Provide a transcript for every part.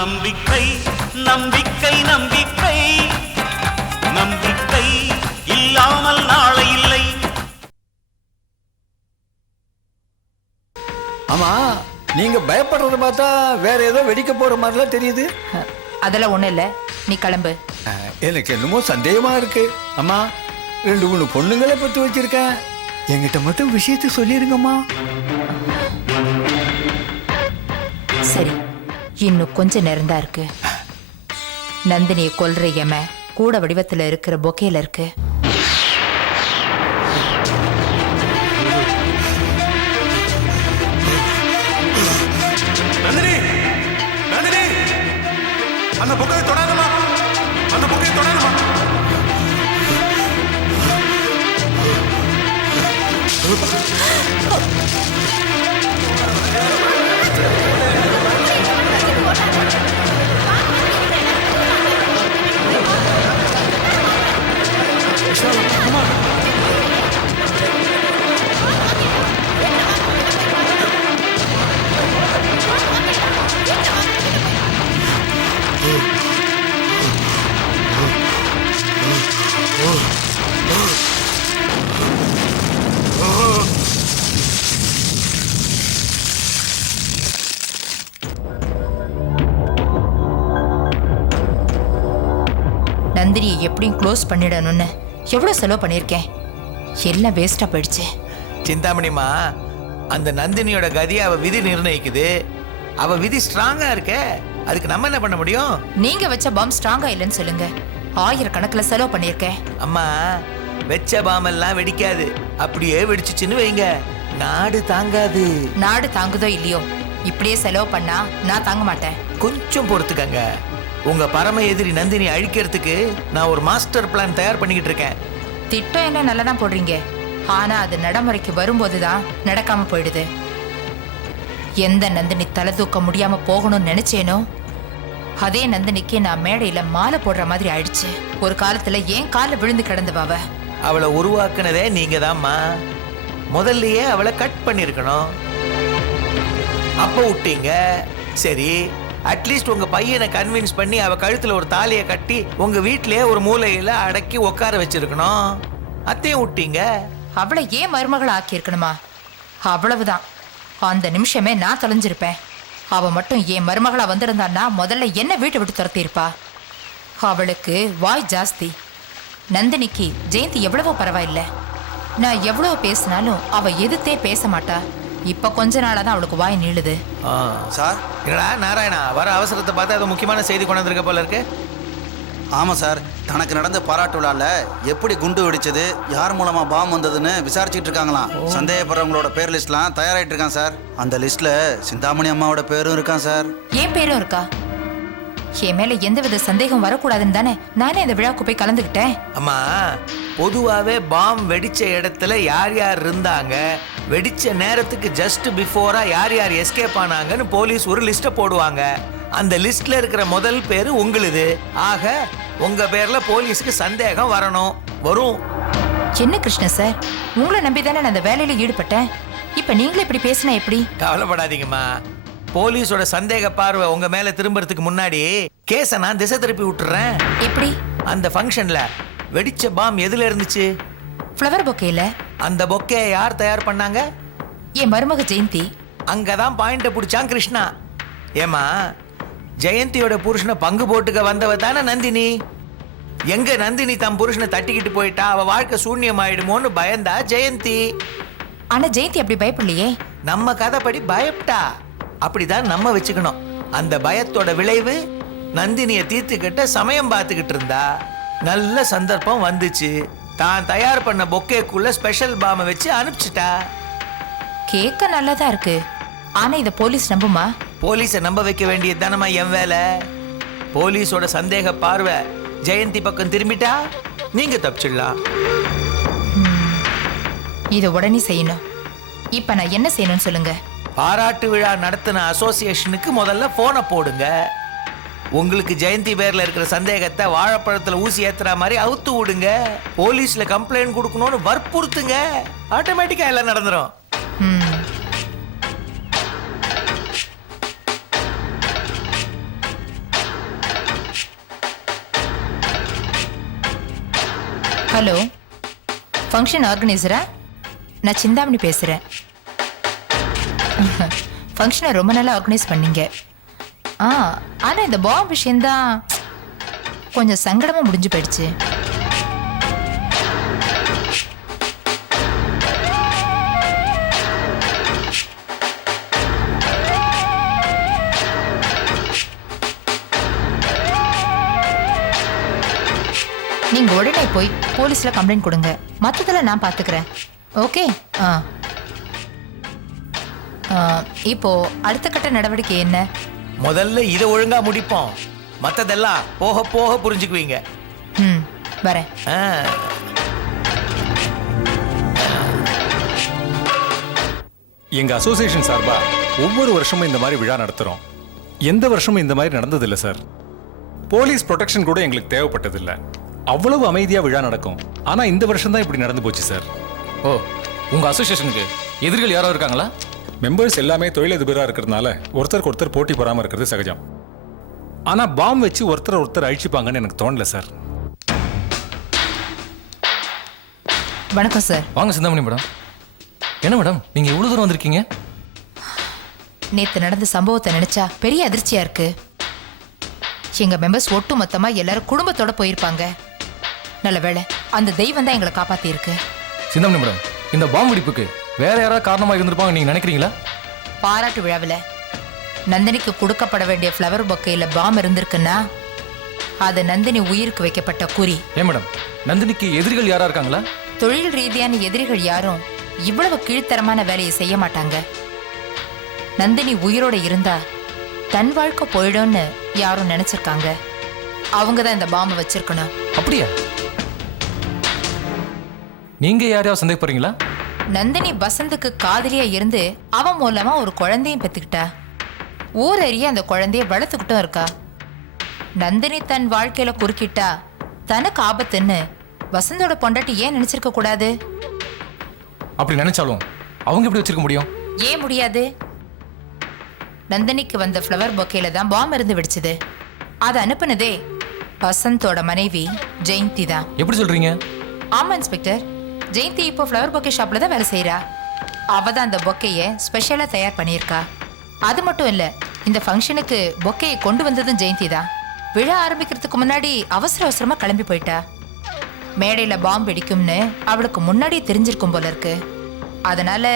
நம்பிக்கை நம்பிக்கை நம்பிக்கை நம்பிக்கை இல்லாமல் நாளை இல்லை. ஆமா, நீங்க பயப்படுறத பார்த்தா வேற ஏதோ வெடிக்க போற மாதிரிலாம் தெரியுது. அதெல்லாம் ஒண்ணும் இல்ல, நீ கிளம்பு. எனக்கு என்னமோ சந்தேகமா இருக்கு. அம்மா, 2-3 பொண்ணுங்களை பத்தி வச்சிருக்கேன், என்கிட்ட மட்டும் விஷயத்தை சொல்லிருங்கம்மா. சரி, இன்னும் கொஞ்ச நேரம் தான் இருக்கு. நந்தினியை கொல்ற எம கூட வடிவத்துல இருக்கிற பொக்கையில இருக்கு. நந்தினி, நந்தினி, அந்த பொக்கையை தொடாதமா, அந்த பொக்கையை தொடாதமா. நந்தினியை எப்படியும் க்ளோஸ் பண்ணிடணும்னு எவ்வளவு செலவு பண்ணியிருக்கேன், எல்லாம் வேஸ்டா போயிடுச்சு. சிந்தாமணிமா, அந்த நந்தினியோட கதியை அவ விதி நிர்ணயிக்குது. அவ விதி ஸ்ட்ராங்கா இருக்க, அதுக்கு நம்ம என்ன பண்ண முடியும்? நீங்க வச்ச பாம் ஸ்ட்ராங்கா இல்லைன்னு சொல்லுங்க. 1000 செலவு பண்ணியிருக்கேன். அம்மா, வெச்ச பாமெல்லாம் வெடிக்காது, அப்படியே வெடிச்சுச்சுன்னு வைங்க, நாடு தாங்காது. நாடு தாங்குதோ இல்லையோ, இப்படியே செலவு பண்ணா நான் தாங்க மாட்டேன். கொஞ்சம் பொறுத்துக்கங்க. உங்க பரம எதிரி நந்தினி அழிக்கிறதுக்கு நான் ஒரு மாஸ்டர் பிளான் தயார் பண்ணிக்கிட்டு இருக்கேன். திட்டம் என்ன நல்லதான் போடுறீங்க, ஆனா அது நடைமுறைக்கு வரும்போதுதான் நடக்காம போயிடுது. எந்த நந்தினி தலை தூக்க முடியாம போகணும்னு நினைச்சேனோ அதே நந்தினிக்கு நான் மேடையில மாலை போடுற மாதிரி ஆயிடுச்சு. ஒரு காலத்துல ஏன் கால விழுந்து கிடந்தவாவ. அவளை உருவாக்குனதே நீங்க தான்மா. முதல்லயே அவளை கட் பண்ணிருக்கணும், அப்ப விட்டீங்க. சரி, அட்லீஸ்ட் உங்க பையனை கன்வின்ஸ் பண்ணி அவ கழுத்துல ஒரு தாலியை கட்டி உங்க வீட்லயே ஒரு மூலையில அடக்கி உட்கார வச்சிருக்கணும், அத்தையும் விட்டீங்க. அவளை ஏன் மருமகளை ஆக்கி இருக்கணுமா? அவ்வளவுதான். அந்த நிமிஷமே நான் தொலைஞ்சிருப்பேன். அவ மட்டும் என் மருமகளா வந்திருந்தான்னா முதல்ல என்ன வீட்டை விட்டு துரத்தி இருப்பா. அவளுக்கு வாய் ஜாஸ்தி. நந்தினிக்கு ஜெயந்தி எவ்வளவோ பரவாயில்ல. நான் எவ்வளவு பேசினாலும் அவ எதிர்த்தே பேச மாட்டா. இப்ப கொஞ்ச நாளா தான் அவளுக்கு வாய் நீளுது. சார், என்னடா நாராயணா, வர அவசரத்தை பார்த்தா அது முக்கியமான செய்தி கொண்டு வந்திருக்க போல இருக்கு. ஆமாம் சார், தனக்கு நடந்த பாராட்டு விழாவில் எப்படி குண்டு வெடிச்சது, யார் மூலமாக பாம் வந்ததுன்னு விசாரிச்சுட்டு இருக்காங்களாம். சந்தேகப்படுறவங்களோட பேர் லிஸ்ட்லாம் தயாராகிட்டு இருக்கான் சார். அந்த லிஸ்ட்டில் சிந்தாமணி அம்மாவோட பேரும் இருக்கான் சார். என் பேரும் இருக்கா? என் மேல எந்தவித சந்தேகம் வரக்கூடாதுன்னு தானே நானே இந்த விழாவுக்கு போய் கலந்துக்கிட்டேன். அம்மா, பொதுவாகவே பாம் வெடிச்ச இடத்துல யார் யார் இருந்தாங்க, வெடிச்ச நேரத்துக்கு ஜஸ்ட் பிஃபோரா யார் யார் எஸ்கேப் ஆனாங்கன்னு போலீஸ் ஒரு லிஸ்ட்டை போடுவாங்க. அந்த லிஸ்ட்ல இருக்கிற முதல் பேரு உங்களுது. ஆக உங்க பேர்ல போலீஸுக்கு சந்தேகம் வரும். என்ன கிருஷ்ண சார், உங்களை நம்பி தானே நான் அந்த வேலையில ஈடுபட்டேன். இப்ப நீங்களே இப்படி பேசினா எப்படி? கவலைப்படாதீங்கம்மா, போலீஸோட சந்தேக பார்வை உங்க மேல திரும்புறதுக்கு முன்னாடி கேஸை நான் திசை திருப்பி விட்டுறேன். எப்படி? அந்த ஃபங்க்ஷன்ல வெடிச்ச பாம் எதுல இருந்துச்சு? ஃப்ளவர் பொக்கேல. அந்த பொக்கே யார் தயார் பண்ணாங்க? என் மருமக ஜெயந்தி. அங்கதான் பாயிண்ட பிடிச்சான் கிருஷ்ணா. ஏமா, ஜெயந்தியோட புருஷனை பங்கு போட்டுக்க வந்தவ தானே நந்தினி. எங்க நந்தினி தம் புருஷனை தட்டிக்கிட்டு போயிட்டா அவ வாழ்க்கை சூன்யம் ஆயிடுமோன்னு பயந்தா ஜெயந்தி. ஆனா ஜெயந்தி அப்படி பயப்படலையே. நம்ம கதைப்படி பயப்பட்டா. அப்படிதான் நம்ம வச்சுக்கணும். அந்த பயத்தோட விளைவு நந்தினியை தீர்த்துக்கிட்ட சமயம் பார்த்துக்கிட்டு இருந்தா. நல்ல சந்தர்ப்பம் வந்துச்சு. தான் தயார் பண்ண பொக்கேக்குள்ள ஸ்பெஷல் பாமை வச்சு அனுப்பிச்சிட்டா. கேட்க நல்லதா இருக்கு, ஆனா இத போலீஸ் நம்புமா? போலீஸை நம்ப வைக்க வேண்டியது தானமா என் வேலை. போலீஸோட சந்தேக பார்வை ஜெயந்தி பக்கம் திரும்பிட்டா நீங்க தப்பிச்சிடலாம். இத உடனே செய்யணும். இப்ப நான் என்ன செய்யணும்னு சொல்லுங்க. பாராட்டு விழா நடத்தின அசோசியேஷனுக்கு முதல்ல போனை போடுங்க. உங்களுக்கு ஜெயந்தி பேர்ல இருக்கிற சந்தேகத்தை வாழைப்பழத்துல ஊசி ஏத்துற மாதிரி அவுத்து விடுங்க. போலீஸ்ல கம்ப்ளைண்ட் கொடுக்கணும்னு வற்புறுத்துங்க. ஆட்டோமேட்டிக்கா எல்லாம் நடந்துரும். ஹலோ, ஃபங்க்ஷன் ஆர்கனைசரா? நான் சிந்தாமணி பேசுகிறேன். ஃபங்க்ஷனை ரொம்ப நல்லா ஆர்கனைஸ் பண்ணீங்க. ஆனால் இந்த பாம் விஷயந்தான் கொஞ்சம் சங்கடமாக முடிஞ்சு போயிடுச்சு. நீங்க உடனே போய் போலீஸ்ல கம்ப்ளைண்ட் கொடுங்க. மற்றதெல்லாம் நான் பார்த்துக்கிறேன். ஓகே. இப்போ அடுத்த கட்ட நடவடிக்கை என்ன? முதல்ல இதை ஒழுங்கா முடிப்போம். மத்ததெல்லாம் போக போக புரிஞ்சுக்குவீங்க. வரேன். எங்க அசோசியேஷன் சார்பா ஒவ்வொரு வருஷமும் இந்த மாதிரி விழா நடத்துறோம். எந்த வருஷமும் இந்த மாதிரி நடந்ததில்லை சார். போலீஸ் ப்ரொடெக்ஷன் கூட எங்களுக்கு தேவைப்பட்டதில்லை. அவ்வளவு அமைதியா விழா நடக்கும். ஆனா இந்த வருஷம் தான் இப்படி நடந்து போச்சு சார். ஓ, உங்க அசோசியேஷனுக்கு எதிரிகள் யாரோ இருக்காங்களா? மெம்பர்ஸ் எல்லாமே தொழிலதிபராக இருக்கிறதுனால ஒருத்தருக்கு ஒருத்தர் போட்டி போடாமல் இருக்கிறது சகஜம். ஆனா பாம் வச்சு ஒருத்தர் அழிச்சுப்பாங்கன்னு எனக்கு தோணல சார். வணக்கம் சார். வாங்க சிந்தாமணி மேடம். என்ன மேடம், நீங்க இவ்வளவு தூரம் வந்திருக்கீங்க? நேத்து நடந்த சம்பவத்தை நினைச்சா பெரிய அதிர்ச்சியா இருக்கு. எங்க மெம்பர்ஸ் ஒட்டு மொத்தமா எல்லாரும் குடும்பத்தோட போயிருப்பாங்க. நல்ல வேளை அந்த தெய்வம் தான் எங்களை காப்பாத்தி இருக்கு. சிந்தாமணி மேடம், இந்த பாம்பு வெடிப்புக்கு வேற யாராவது காரணமா இருந்திருப்பாங்க நீங்க நினைக்கிறீங்களா? பாராட்டு விழாவில் நந்தினிக்கு கொடுக்கப்பட வேண்டிய ஃப்ளவர் பொக்கையில பாம் இருந்திருக்குன்னா அது நந்தினி உயிருக்கு வைக்கப்பட்ட குறி. ஏன் மேடம், நந்தினிக்கு எதிரிகள் யாரா இருக்காங்களா? தொழில் ரீதியான எதிரிகள் யாரும் இவ்வளவு கீழ்த்தரமான வேலையை செய்ய மாட்டாங்க. நந்தினி உயிரோட இருந்தா தன் வாழ்க்கை போயிடும்னு யாரும் நினைச்சிருக்காங்க. அவங்க தான் இந்த பாம்பை வச்சிருக்கணும். அப்படியா? நீங்க யாரையாவது சந்தேகப்படுறீங்களா? நந்தினி வசந்துக்கு காதலியா இருந்து அவன் மூலமா ஒரு குழந்தையும் பெத்துக்கிட்டா. ஊரறிய அந்த குழந்தைய வளர்த்துக்கிட்டும் இருக்கா. நந்தினி தன் வாழ்க்கையில குறுக்கிட்டா தனக்கு ஆபத்துன்னு வசந்தோட பொண்டாட்டி ஏன் நினைச்சிருக்க கூடாது? அப்படி நினைச்சாலும் அவங்க எப்படி வச்சிருக்க முடியும்? ஏன் முடியாது? நந்தினிக்கு வந்த ஃப்ளவர் பொக்கையில தான் பாம் இருந்து வெடிச்சது. அதை அனுப்புனதே வசந்தோட மனைவி ஜெயந்தி தான். எப்படி சொல்றீங்க? ஆமா இன்ஸ்பெக்டர், ஜெயந்தி இப்போ ஃப்ளவர் பொக்கே ஷாப்ல தான் வேலை செய்யறா. அவ தான் அந்த பொக்கையை ஸ்பெஷலா தயார் பண்ணியிருக்கா. அது மட்டும் இல்ல, இந்த ஃபங்க்ஷனுக்கு பொக்கையை கொண்டு வந்ததும் ஜெயந்தி தான். விழா ஆரம்பிக்கிறதுக்கு முன்னாடி அவசர அவசரமா கிளம்பி போயிட்டா. மேடையில பாம்பு வெடிக்கும்னு அவளுக்கு முன்னாடியே தெரிஞ்சிருக்கும் போல இருக்கு. அதனால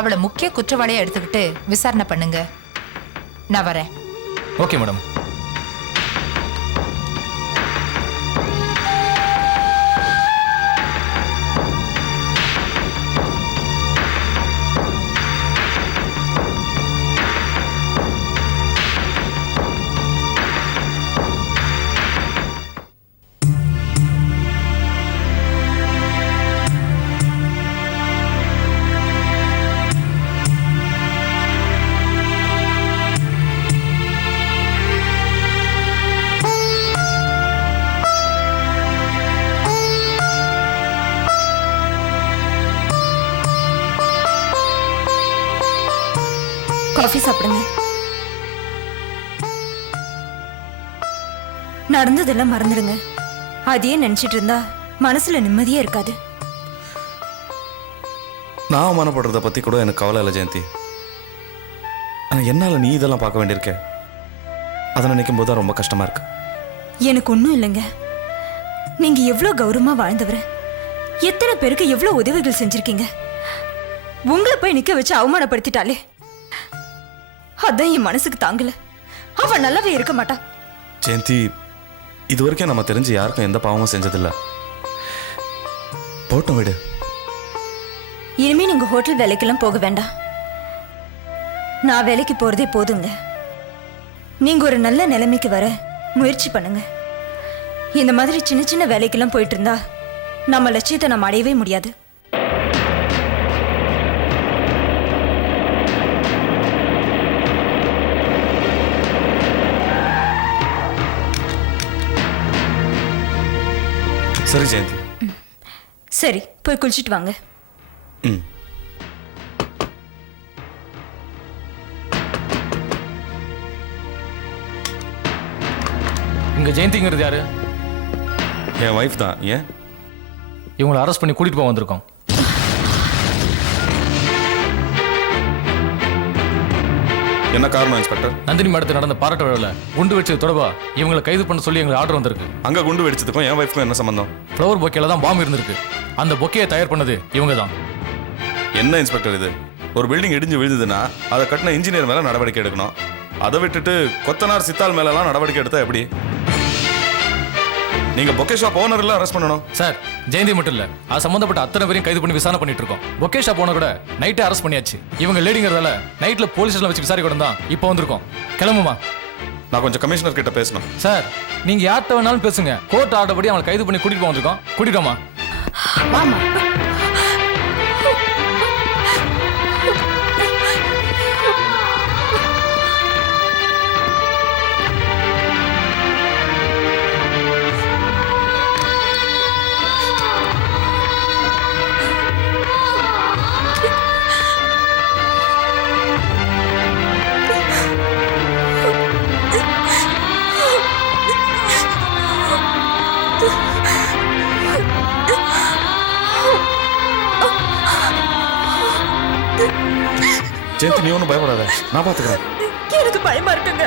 அவளை முக்கிய குற்றவாளியா எடுத்துக்கிட்டு விசாரணை பண்ணுங்க. நான் வரேன். Okay madam. காஃபி சாப்பிடுங்க. நடந்ததெல்லாம் மறந்துடுங்க. அதையே நினைச்சிட்டு இருந்தா மனசுல நிம்மதியே இருக்காது. நான் அவமானப்படுறத பத்தி கூட எனக்கு கவலை இல்லை ஜெயந்தி. ஆனா என்னால நீ இதெல்லாம் பார்க்க வேண்டியிருக்க. அதை நினைக்கும் போது தான் ரொம்ப கஷ்டமா இருக்கு. எனக்கு ஒன்றும் இல்லைங்க. நீங்க எவ்வளோ கௌரவமா வாழ்ந்தவர, எத்தனை பேருக்கு எவ்வளோ உதவிகள் செஞ்சிருக்கீங்க. உங்களை போய் நிக்க வச்சு அவமானப்படுத்திட்டாலே அதான் என் மனசுக்கு தாங்கல. அவ நல்லாவே இருக்க மாட்டா. ஜெயந்தி, இது வரைக்கும் நம்ம தெரிஞ்சு யாருக்கும் எந்த பாவமும் செஞ்சதில்லை. போட்டும் விடு. இனிமே நீங்க ஹோட்டல் வேலைக்கெல்லாம் போக வேண்டாம். நான் வேலைக்கு போறதே போதுங்க. நீங்க ஒரு நல்ல நிலைமைக்கு வர முயற்சி பண்ணுங்க. இந்த மாதிரி சின்ன சின்ன வேலைக்கெல்லாம் போயிட்டு இருந்தா நம்ம லட்சியத்தை நம்ம அடையவே முடியாது. சரி ஜெயந்தி. சரி, போய் குளிச்சுட்டு வாங்க. இங்க ஜெயந்திங்கிறது யாரு? என் வைஃப் தான். ஏன்? இவங்களை அரெஸ்ட் பண்ணி கூட்டிட்டு போக வந்திருக்கோம். என்ன காரணம் இன்ஸ்பெக்டர்? நந்தினி மேடத்தில் நடந்த பாராட்டு விழாவில் குண்டு வச்சது தொடர்பா இவங்களை கைது பண்ண சொல்லி எங்களுக்கு ஆர்டர் வந்திருக்கு. அங்க குண்டு வெடிச்சதுக்கும் என் வைஃப்க்கும் என்ன சம்பந்தம்? ஃப்ளவர் பொக்கேல தான் பாம்பு இருந்திருக்கு. அந்த பொக்கையை தயார் பண்ணது இவங்க தான். என்ன இன்ஸ்பெக்டர் இது? ஒரு பில்டிங் இடிஞ்சு விழுந்ததுன்னா அதை கட்டின இன்ஜினியர் மேல நடவடிக்கை எடுக்கணும். அதை விட்டுட்டு கொத்தனார் சித்தால் மேலலாம் நடவடிக்கை எடுத்தா எப்படி? நீங்க பொக்கே ஷாப் ஓனர்ல அரெஸ்ட் பண்ணணும். சார், ஜெயந்தி மட்டும் இல்ல, அது சம்பந்தப்பட்ட அத்தனை பேரையும் கைது பண்ணி விசாரணை பண்ணிட்டு இருக்கோம். பொக்கே ஷாப் ஓனர் கூட நைட்டே அரெஸ்ட் பண்ணியாச்சு. இவங்க லேடிங்கிறதால நைட்ல போலீஸ் ஸ்டேஷன்ல வச்சு விசாரிக்க கூட தான் இப்போ வந்திருக்கோம். கிளம்புமா? நான் கொஞ்சம் கமிஷனர் கிட்ட பேசணும். சார், நீங்க யார்கிட்ட வேணாலும் பேசுங்க. கோர்ட் ஆர்டர் படி அவங்களை கைது பண்ணி கூட்டிட்டு போக வந்திருக்கோம். கூட்டிட்டோமா? வாமா. ஜெயந்தி, நீ ஒன்றும் பயப்படாத, நான் பார்த்துக்கிறேன். எனக்கு பயமா இருக்குங்க.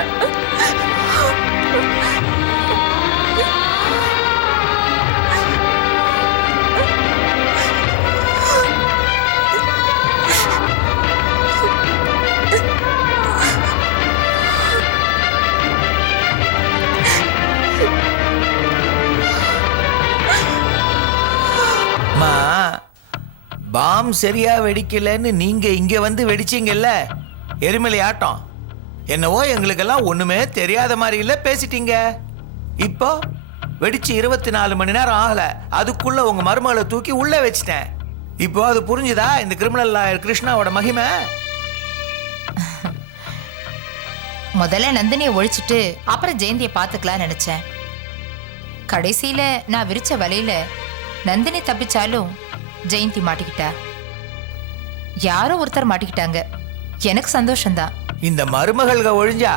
பாம் சரியா வெடிக்கலன்னு நீங்க இங்க வந்து வெடிச்சீங்கல்ல, எரிமலை ஆட்டம். என்னவோ எங்களுக்கெல்லாம் ஒண்ணுமே தெரியாத மாதிரி இல்ல பேசிட்டீங்க. இப்போ வெடிச்சு 24 மணி நேரம் ஆகல, அதுக்குள்ள உங்க மருமகளை தூக்கி உள்ள வச்சிட்டேன். இப்போ அது புரிஞ்சுதா இந்த கிரிமினல் லாயர் கிருஷ்ணாவோட மகிமை? முதல்ல நந்தினியை ஒழிச்சிட்டு அப்புறம் ஜெயந்தியை பார்த்துக்கலாம்னு நினைச்சேன். கடைசியில நான் விரிச்ச வலையில நந்தினி தப்பிச்சாலும் ஜெயந்தி மாட்டிக்கிட்டா. யாரோ ஒருத்தர் மாட்டிக்கிட்டாங்க. எனக்கு சந்தோஷம்தான். இந்த மருமகள்க ஒழிஞ்சா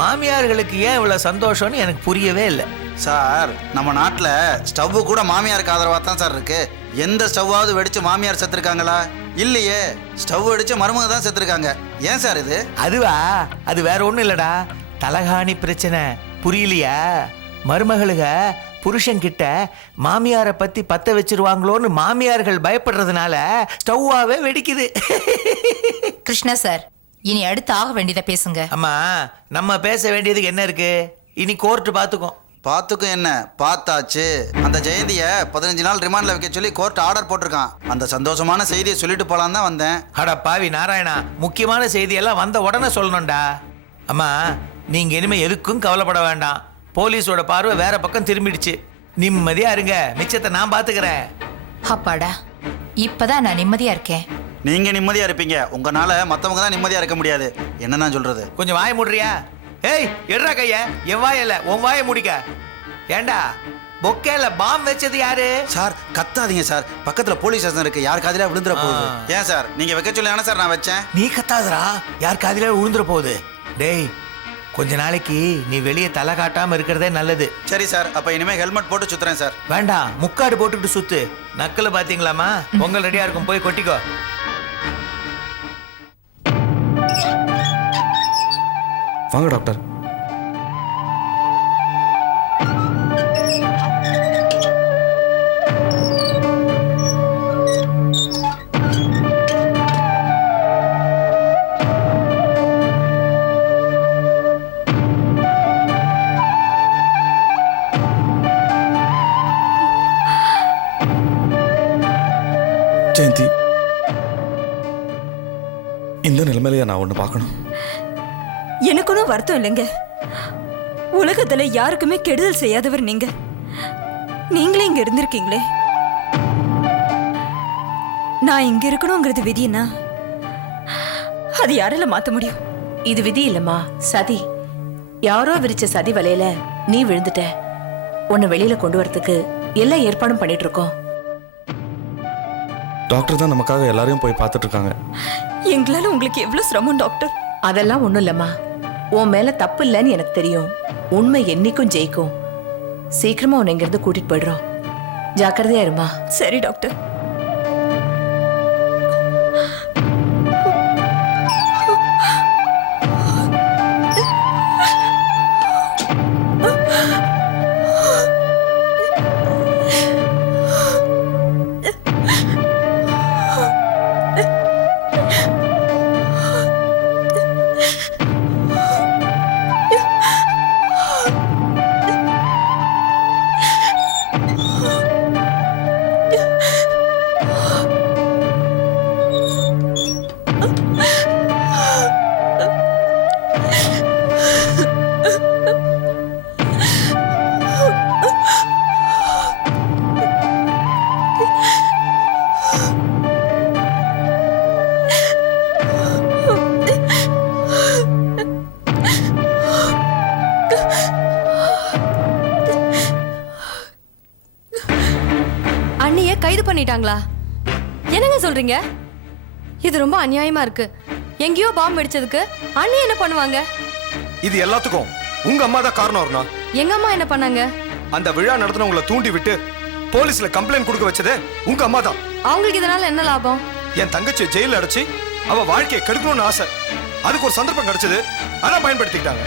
மாமியார்களுக்கு ஏன் இவ்வளவு சந்தோஷம்னு எனக்கு புரியவே இல்லை. சார், நம்ம நாட்டில் ஸ்டவ்வு கூட மாமியாருக்கு ஆதரவாக தான் சார் இருக்கு. எந்த ஸ்டவ்வாவது வெடிச்சு மாமியார் செத்துருக்காங்களா? இல்லையே. ஸ்டவ் வெடிச்சு மருமக தான் செத்துருக்காங்க. ஏன் சார் இது? அதுவா, அது வேற ஒண்ணும் இல்லடா, தலகாணி பிரச்சனை. புரியலையா? மருமகளுக புருஷன் கிட்ட மாமியாரை பத்தி பத்த வச்சிருவாங்களோன்னு மாமியார்கள் பயப்படுறதுனால ஸ்டவ்வாவே வெடிக்குது. கிருஷ்ணா சார், இனி அடுத்து ஆக வேண்டியதை பேசுங்க. அம்மா, நம்ம பேச வேண்டியதுக்கு என்ன இருக்கு? இனி கோர்ட்டு பார்த்துக்கும் என்ன, பார்த்தாச்சு. அந்த ஜெயந்தியை 15 நாள் ரிமாண்ட்ல வைக்க சொல்லி கோர்ட் ஆர்டர் போட்டிருக்கான். அந்த சந்தோஷமான செய்தியை சொல்லிட்டு போலான்னு தான் வந்தேன். அட பாவி நாராயணா, முக்கியமான செய்தியெல்லாம் வந்த உடனே சொல்லணும்டா. அம்மா, நீங்க இனிமே எதுக்கும் கவலைப்பட வேண்டாம். போலீஸோட பார்வை வேற பக்கம் திரும்பிடுச்சு. நிம்மதியா இருங்க, மிச்சத்தை நான் பாத்துக்கிறேன். அப்பாடா, இப்பதான் நான் நிம்மதியா இருக்கேன். நீங்க நிம்மதியா இருப்பீங்க, உங்களால மத்தவங்க தான் நிம்மதியா இருக்க முடியாது. என்ன நான் சொல்றது? கொஞ்சம் வாய மூடுறியா? ஏய், எடுறா கைய. என் வாயில உன் வாய முடிக்க. ஏண்டா, பொக்கேல பாம் வச்சது யாரு? சார், கத்தாதீங்க சார். பக்கத்துல போலீஸ் ஸ்டேஷன் இருக்கு, யார் காதில விழுந்துற போகுது. ஏன் சார், நீங்க வைக்க சொல்லி சார் நான் வச்சேன். நீ கத்தாதரா, யார் காதில விழுந்துற போகுது. டேய், கொஞ்ச நாளைக்கு நீ வெளியே தலை காட்டாம இருக்கிறதே நல்லது. சரி சார், அப்ப இனிமே ஹெல்மெட் போட்டு சுத்துறேன் சார். வேண்டாம், முக்காடு போட்டுக்கிட்டு சுத்து. நக்கல பாத்தீங்களாமா? பொங்கல் ரெடியா இருக்கும், போய் கொட்டிக்கோ. வாங்க டாக்டர். ஜெயந்தி, இந்த நிலைமையில நான் ஒண்ணு பார்க்கணும். எனக்கு ஒன்றும் வருத்தம் இல்லைங்க. உலகத்துல யாருக்குமே கெடுதல் செய்யாதவர் நீங்க. நீங்களே இங்க இருந்திருக்கீங்களே. நான் இங்க இருக்கணுங்கிறது விதினா அது யாரால மாத்த முடியும்? இது விதி இல்லம்மா, சதி. யாரோ விரிச்ச சதி வலையில நீ விழுந்துட்ட. உன்னை வெளியில கொண்டு வரதுக்கு எல்லா ஏற்பாடும் பண்ணிட்டு இருக்கோம். டாக்டர் தான் நமக்காக எல்லாரையும் போய் பார்த்துட்டு இருக்காங்க. எங்களால உங்களுக்கு எவ்வளவு சிரமம் டாக்டர். அதெல்லாம் ஒண்ணும் இல்லம்மா, உன் மேல தப்பு இல்லைன்னு எனக்கு தெரியும். உண்மை என்னைக்கும் ஜெயிக்கும். சீக்கிரமா உன்னை இங்கிருந்து கூட்டிட்டு போயிடுறோம். ஜாக்கிரதையா இருமா. சரி டாக்டர். அண்ணிய கைது பண்ணிட்டாங்களா? என்னங்க சொல்றீங்க? இது ரொம்ப அநியாயமா இருக்கு. எங்கேயோ பாம்பு வெடிச்சதுக்கு அண்ணி என்ன பண்ணுவாங்க? இது எல்லாத்துக்கும் உங்க அம்மா தான் காரணம் அருணா. எங்க அம்மா என்ன பண்ணாங்க? அந்த விழா நடத்தினவங்களை தூண்டி விட்டு போலீஸ்ல கம்ப்ளைண்ட் கொடுக்க வச்சதே உங்க அம்மா தான். அவங்களுக்கு இதனால என்ன லாபம்? என் தங்கச்சி ஜெயில அடைச்சு அவ வாழ்க்கையை கெடுக்கணும்னு ஆசை. அதுக்கு ஒரு சந்தர்ப்பம் கிடைச்சது, அதான் பயன்படுத்திக்கிட்டாங்க.